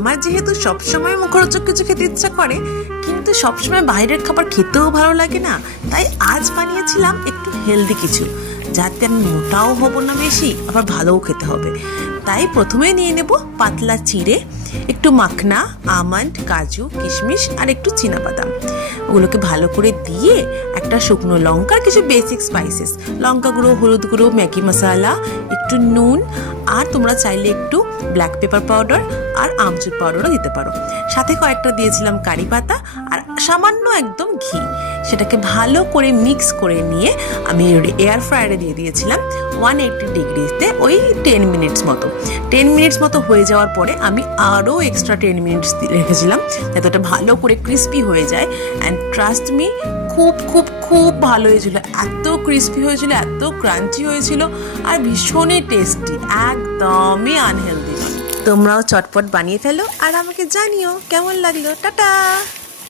আমার যেহেতু সবসময় মুখরোচক কিছু খেতে ইচ্ছা করে, কিন্তু সবসময় বাইরের খাবার খেতেও ভালো লাগে না, তাই আজ বানিয়েছিলাম একটু হেলদি কিছু, যাতে আমি মোটাও হব না বেশি, আবার ভালোও খেতে হবে। তাই প্রথমে নিয়ে নেব পাতলা চিড়ে, একটু মাখনা, আমন্ড, কাজু, কিশমিশ আর একটু চীনাবাদাম। ওগুলোকে ভালো করে দিয়ে একটা শুকনো লঙ্কার কিছু বেসিক স্পাইসেস, লঙ্কা গুঁড়ো, হলুদ গুঁড়ো, ম্যাগি মশলা, একটু নুন, আর তোমরা চাইলে একটু ব্ল্যাক পেপার পাউডার আর আমচুর পাউডারও দিতে পারো। সাথে কয়েকটা দিয়েছিলাম কারি পাতা আর সামান্য একদম ঘি। সেটাকে ভালো করে মিক্স করে নিয়ে আমি এয়ার ফ্রায়ারে দিয়ে দিয়েছিলাম 180 ডিগ্রিতে ওই 10 মিনিটস মতো। 10 মিনিটস মতো হয়ে যাওয়ার পরে আমি আরও এক্সট্রা 10 মিনিটস রেখেছিলাম যাতে ওটা ভালো করে ক্রিস্পি হয়ে যায়। অ্যান্ড ট্রাস্ট মি, খুব খুব খুব ভালো হয়েছিল, এত ক্রিস্পি হয়েছিল, এত ক্রাঞ্চি হয়েছিল, আর ভীষণই টেস্টি, একদমই আনহেলদি নয়। তোমরাও চটপট বানিয়ে ফেলো আর আমাকে জানিও কেমন লাগলো। টাটা।